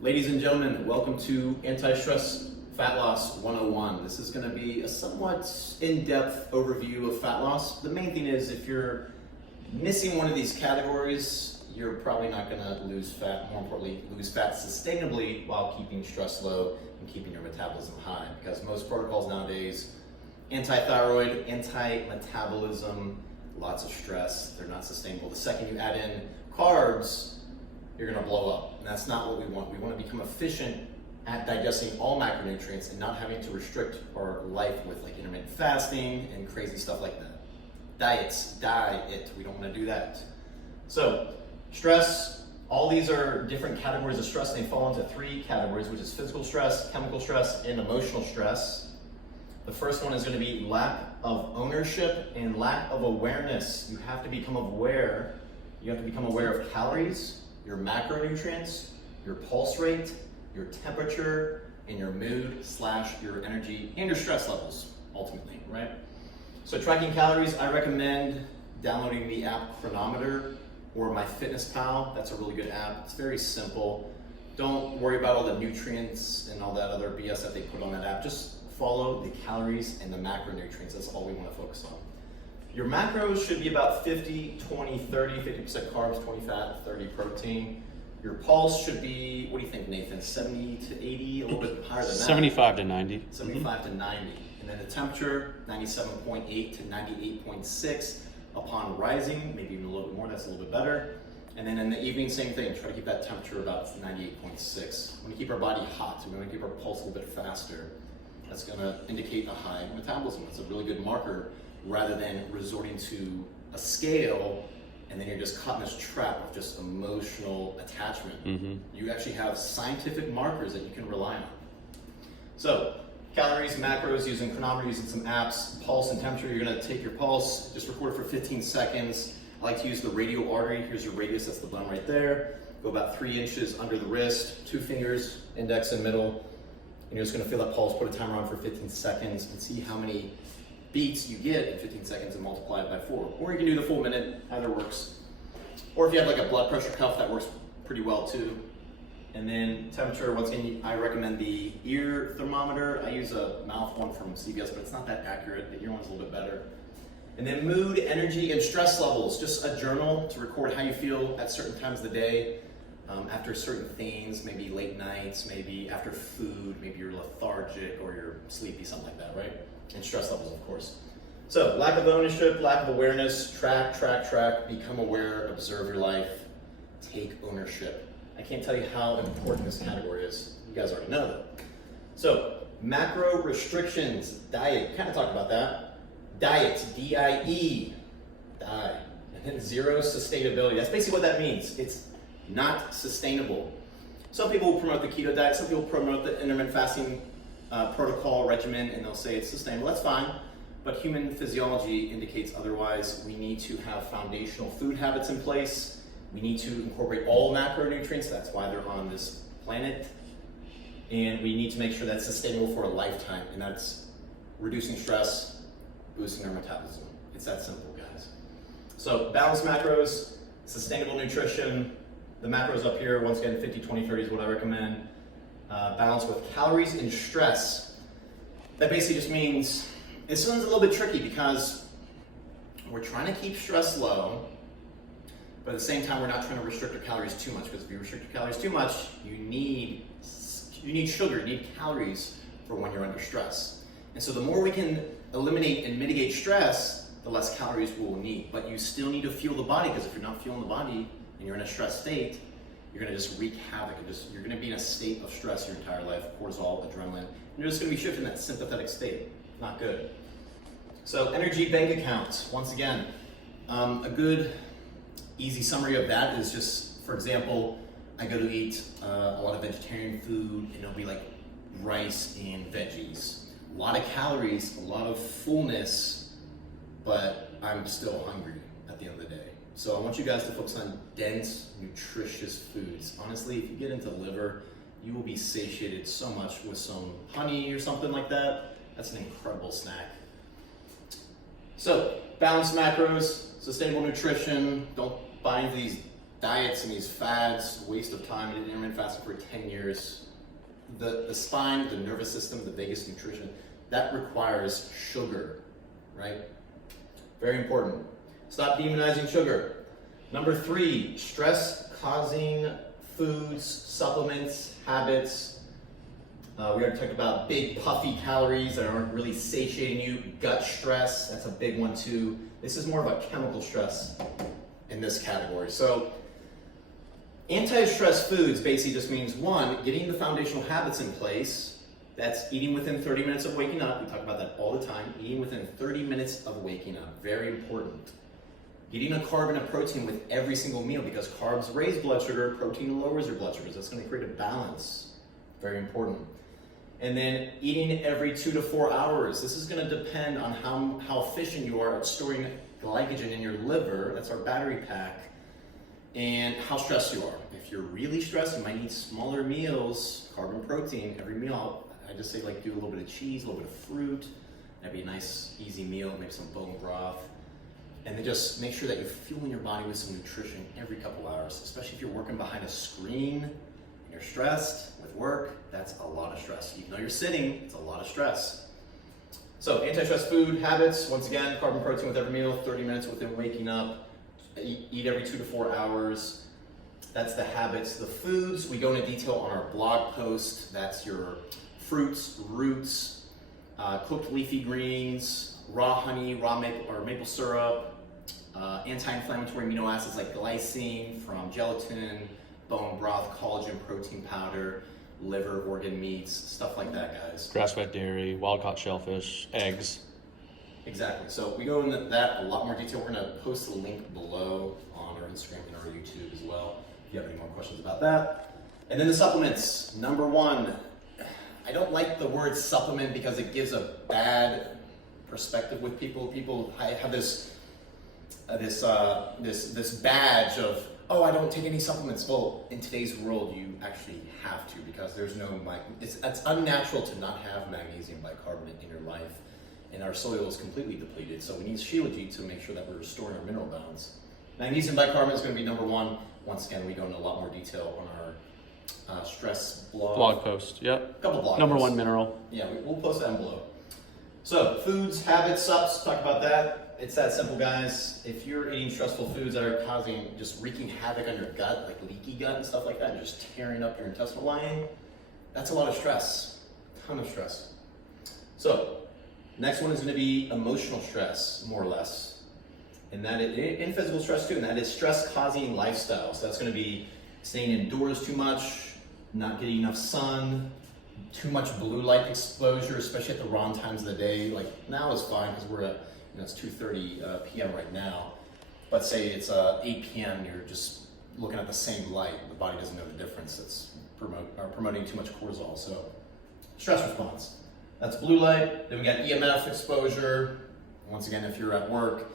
Ladies and gentlemen, welcome to Anti-Stress Fat Loss 101. This is going to be a somewhat in-depth overview of fat loss. The main thing is if you're missing one of these categories, you're probably not going to lose fat. More importantly, lose fat sustainably while keeping stress low and keeping your metabolism high. Because most protocols nowadays, anti-thyroid, anti-metabolism, lots of stress, they're not sustainable. The second you add in carbs, you're going to blow up. And that's not what we want. We want to become efficient at digesting all macronutrients and not having to restrict our life with like intermittent fasting and crazy stuff like that. Diet. We don't want to do that. So, stress, all these are different categories of stress. They fall into three categories, which is physical stress, chemical stress, and emotional stress. The first one is going to be lack of ownership and lack of awareness. You have to become aware. You have to become aware of calories, your macronutrients, your pulse rate, your temperature, and your mood / your energy and your stress levels, ultimately, right? So tracking calories, I recommend downloading the app Chronometer or MyFitnessPal. That's a really good app. It's very simple. Don't worry about all the nutrients and all that other BS that they put on that app. Just follow the calories and the macronutrients. That's all we want to focus on. Your macros should be about 50, 20, 30, 50% carbs, 20 fat, 30 protein. Your pulse should be, what do you think, Nathan? 70 to 80, a little bit higher than that. 75 to 90. 75 to 90. And then the temperature, 97.8 to 98.6. Upon rising, maybe even a little bit more, that's a little bit better. And then in the evening, same thing. Try to keep that temperature about 98.6. We want to keep our body hot, so we want to keep our pulse a little bit faster. That's going to indicate a high metabolism. It's a really good marker, rather than resorting to a scale and then you're just caught in this trap of just emotional attachment. You actually have scientific markers that you can rely on. So calories, macros, using Chronometer, using some apps, pulse and temperature. You're going to take your pulse, just record it for 15 seconds. I like to use the radial artery. Here's your radius, that's the bone right there. Go about 3 inches under the wrist, 2 fingers, index and middle. And you're just going to feel that pulse, put a timer on for 15 seconds and see how many beats you get in 15 seconds and multiply it by 4. Or you can do the full minute, either works. Or if you have like a blood pressure cuff, that works pretty well too. And then temperature, once again, I recommend the ear thermometer. I use a mouth one from CVS, but it's not that accurate. The ear one's a little bit better. And then mood, energy, and stress levels. Just a journal to record how you feel at certain times of the day, after certain things, maybe late nights, maybe after food, maybe you're lethargic or you're sleepy, something like that, right? And stress levels, of course. So, lack of ownership, lack of awareness, track, become aware, observe your life, take ownership. I can't tell you how important this category is. You guys already know that. So, macro restrictions, diet, kind of talked about that. Diet, D-I-E, die. And then zero sustainability. That's basically what that means. It's not sustainable. Some people will promote the keto diet, some people promote the intermittent fasting protocol regimen, and they'll say it's sustainable. That's fine, but human physiology indicates otherwise. We need to have foundational food habits in place. We need to incorporate all macronutrients. That's why they're on this planet. And we need to make sure that's sustainable for a lifetime, and that's reducing stress, boosting our metabolism. It's that simple, guys. So balanced macros, sustainable nutrition. The macros up here, once again, 50, 20, 30 is what I recommend. Balance with calories and stress. That basically just means, this one's a little bit tricky because we're trying to keep stress low, but at the same time, we're not trying to restrict our calories too much, because if you restrict your calories too much, you need sugar, you need calories for when you're under stress. And so the more we can eliminate and mitigate stress, the less calories we'll need. But you still need to fuel the body, because if you're not fueling the body and you're in a stress state, you're going to just wreak havoc. You're going to be in a state of stress your entire life, cortisol, adrenaline. And you're just going to be shifting that sympathetic state. Not good. So energy bank accounts, once again, a good easy summary of that is just, for example, I go to eat a lot of vegetarian food, and it'll be like rice and veggies. A lot of calories, a lot of fullness, but I'm still hungry at the end of the day. So I want you guys to focus on dense, nutritious foods. Honestly, if you get into liver, you will be satiated so much with some honey or something like that. That's an incredible snack. So, balanced macros, sustainable nutrition. Don't buy into these diets and these fads, waste of time, and intermittent fasting for 10 years, the spine, the nervous system, the vagus nutrition, that requires sugar, right? Very important. Stop demonizing sugar. Number 3, stress-causing foods, supplements, habits. We already talked about big puffy calories that aren't really satiating you. Gut stress, that's a big one too. This is more of a chemical stress in this category. So anti-stress foods basically just means, 1, getting the foundational habits in place. That's eating within 30 minutes of waking up. We talk about that all the time. Eating within 30 minutes of waking up, very important. Getting a carb and a protein with every single meal, because carbs raise blood sugar, protein lowers your blood sugars. That's going to create a balance, very important. And then eating every 2 to 4 hours. This is going to depend on how efficient you are at storing glycogen in your liver. That's our battery pack. And how stressed you are. If you're really stressed, you might need smaller meals, carb and protein every meal. I just say, like, do a little bit of cheese, a little bit of fruit. That'd be a nice, easy meal. Maybe some bone broth. And then just make sure that you're fueling your body with some nutrition every couple hours, especially if you're working behind a screen and you're stressed with work. That's a lot of stress. Even though you're sitting, it's a lot of stress. So anti-stress food habits, once again, carb and protein with every meal, 30 minutes within waking up, eat every 2 to 4 hours. That's the habits. The foods, we go into detail on our blog post. That's your fruits, roots, cooked leafy greens, raw honey, raw maple syrup, anti-inflammatory amino acids like glycine from gelatin, bone broth, collagen, protein powder, liver, organ meats, stuff like that, guys. Grass-fed dairy, wild-caught shellfish, eggs. Exactly. So we go into that a lot more detail. We're going to post a link below on our Instagram and our YouTube as well, if you have any more questions about that. And then the supplements. Number 1, I don't like the word supplement because it gives a bad perspective with people. People have this badge of, oh, I don't take any supplements. Well, in today's world, you actually have to, because there's no it's unnatural to not have magnesium bicarbonate in your life, and our soil is completely depleted. So we need Shilajit to make sure that we're restoring our mineral balance. Magnesium bicarbonate is going to be number 1. Once again, we go into a lot more detail on our stress blog post. Yep. A couple blog Number posts. 1 mineral. Yeah, we'll post that below. So foods, habits, sups, talk about that. It's that simple, guys. If you're eating stressful foods that are just wreaking havoc on your gut, like leaky gut and stuff like that, and just tearing up your intestinal lining, that's a lot of stress, a ton of stress. So next one is going to be emotional stress, more or less. And that is, and physical stress too, and that is stress-causing lifestyle. So that's going to be staying indoors too much, not getting enough sun, too much blue light exposure, especially at the wrong times of the day. Like now is fine because we're at, it's 2:30 p.m. right now. But say it's 8 p.m. you're just looking at the same light. The body doesn't know the difference. It's promoting too much cortisol. So stress response. That's blue light. Then we got EMF exposure. Once again, if you're at work,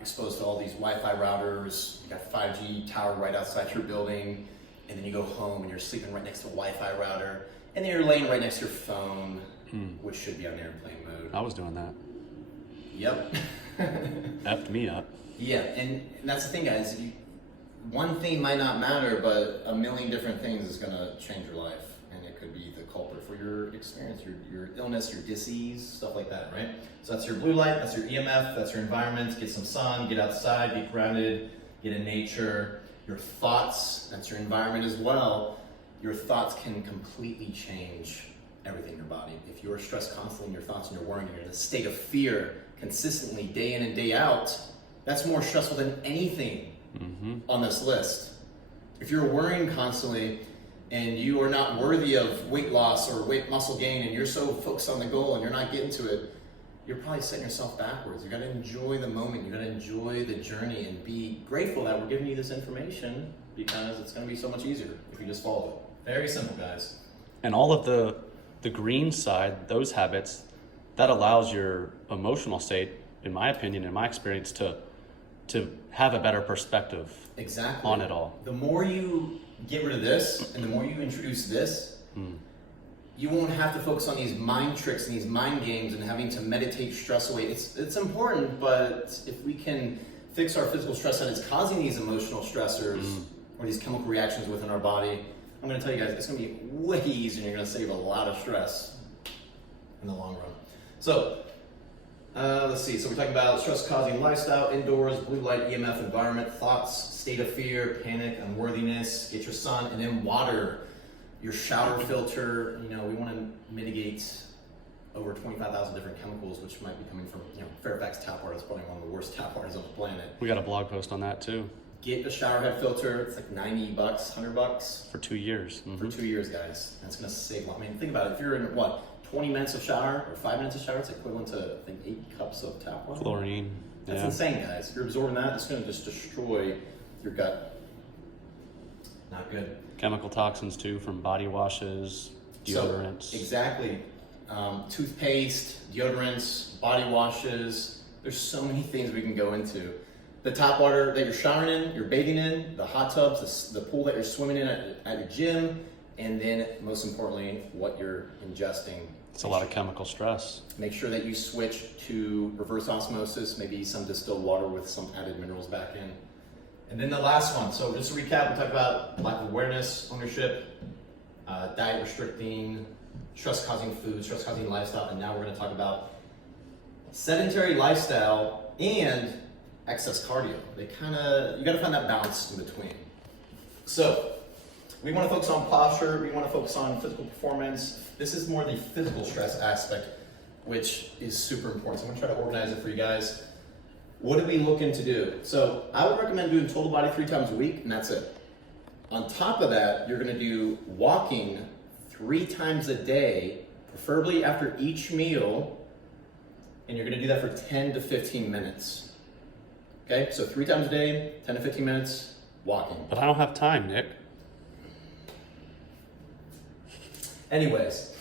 exposed to all these Wi-Fi routers, you got 5G tower right outside your building, and then you go home and you're sleeping right next to a Wi-Fi router, and then you're laying right next to your phone, which should be on airplane mode. I was doing that. Yep. Effed me up. Yeah, and that's the thing, guys. One thing might not matter, but a million different things is going to change your life. And it could be the culprit for your experience, your illness, your disease, stuff like that, right? So that's your blue light, that's your EMF, that's your environment. Get some sun, get outside, get grounded, get in nature. Your thoughts, that's your environment as well. Your thoughts can completely change everything in your body. If you're stressed constantly in your thoughts and you're worrying, you're in a state of fear consistently day in and day out, that's more stressful than anything on this list. If you're worrying constantly and you are not worthy of weight loss or weight muscle gain, and you're so focused on the goal and you're not getting to it, you're probably setting yourself backwards. You gotta enjoy the moment, you gotta enjoy the journey, and be grateful that we're giving you this information, because it's gonna be so much easier if you just follow it. Very simple, guys. And all of the green side, those habits, that allows your emotional state, in my opinion, in my experience, to have a better perspective on it all. The more you get rid of this and the more you introduce this, you won't have to focus on these mind tricks and these mind games and having to meditate stress away. It's important, but if we can fix our physical stress that is causing these emotional stressors or these chemical reactions within our body, I'm going to tell you guys, it's going to be way easier and you're going to save a lot of stress in the long run. So, let's see. So we're talking about stress-causing lifestyle, indoors, blue light, EMF environment, thoughts, state of fear, panic, unworthiness, get your sun, and then water, your shower filter. You know, we want to mitigate over 25,000 different chemicals, which might be coming from, you know, Fairfax tap water is probably one of the worst tap waters on the planet. We got a blog post on that too. Get a shower head filter. It's like $90, $100 For 2 years. for 2 years, guys. That's going to save a lot. I mean, think about it. If you're in 20 minutes of shower or 5 minutes of shower, it's equivalent to, I think, 8 cups of tap water. Chlorine. That's Yeah. insane, guys. If you're absorbing that, it's going to just destroy your gut. Not good. Chemical toxins too from body washes, deodorants. So, exactly. Toothpaste, deodorants, body washes. There's so many things we can go into. The tap water that you're showering in, you're bathing in, the hot tubs, the pool that you're swimming in at your gym, and then most importantly, what you're ingesting. It's a lot of chemical stress. Make sure that you switch to reverse osmosis, maybe some distilled water with some added minerals back in. And then the last one. So just to recap, we talked about lack of awareness, ownership, diet restricting, stress-causing food, stress-causing lifestyle, and now we're going to talk about sedentary lifestyle and excess cardio. You got to find that balance in between. So we want to focus on posture. We want to focus on physical performance. This is more the physical stress aspect, which is super important. So I'm going to try to organize it for you guys. What are we looking to do? So I would recommend doing total body 3 times a week, and that's it. On top of that, you're going to do walking 3 times a day, preferably after each meal, and you're going to do that for 10 to 15 minutes. Okay, so 3 times a day, 10 to 15 minutes, walking. But I don't have time, Nick. Anyways,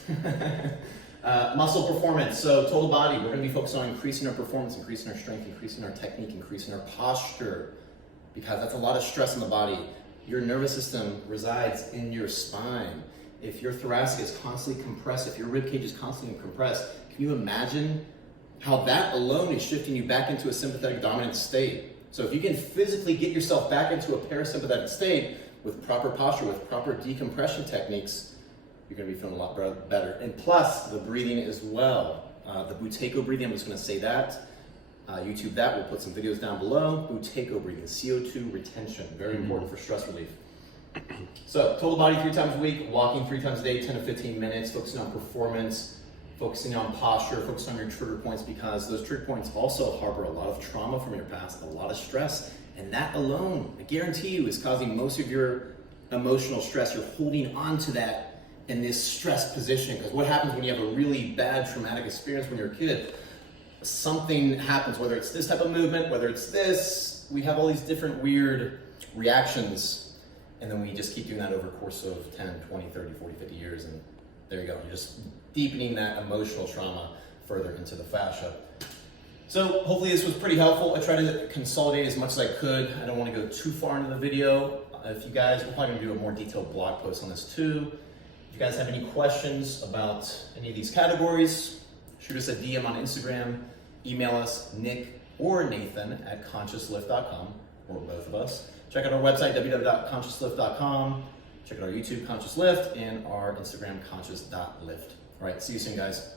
muscle performance. So total body, we're going to be focused on increasing our performance, increasing our strength, increasing our technique, increasing our posture, because that's a lot of stress in the body. Your nervous system resides in your spine. If your thoracic is constantly compressed, if your rib cage is constantly compressed, can you imagine how that alone is shifting you back into a sympathetic dominant state? So if you can physically get yourself back into a parasympathetic state with proper posture, with proper decompression techniques, you're going to be feeling a lot better. And plus, the breathing as well. The Buteyko breathing, I'm just going to say that. YouTube that. We'll put some videos down below. Buteyko breathing, CO2 retention. Very important for stress relief. So, total body 3 times a week, walking 3 times a day, 10 to 15 minutes, focusing on performance, focusing on posture, focusing on your trigger points, because those trigger points also harbor a lot of trauma from your past, a lot of stress. And that alone, I guarantee you, is causing most of your emotional stress. You're holding on to that in this stress position, because what happens when you have a really bad traumatic experience when you're a kid? Something happens, whether it's this type of movement, whether it's this, we have all these different weird reactions, and then we just keep doing that over a course of 10, 20, 30, 40, 50 years, and there you go. You're just deepening that emotional trauma further into the fascia. So hopefully this was pretty helpful. I tried to consolidate as much as I could. I don't want to go too far into the video. If you guys, we're probably going to do a more detailed blog post on this too. If you guys have any questions about any of these categories, shoot us a DM on Instagram, email us, Nick or Nathan at consciouslift.com, or both of us. Check out our website, www.consciouslift.com. Check out our YouTube, Conscious Lift, and our Instagram, conscious.lift. All right, see you soon, guys.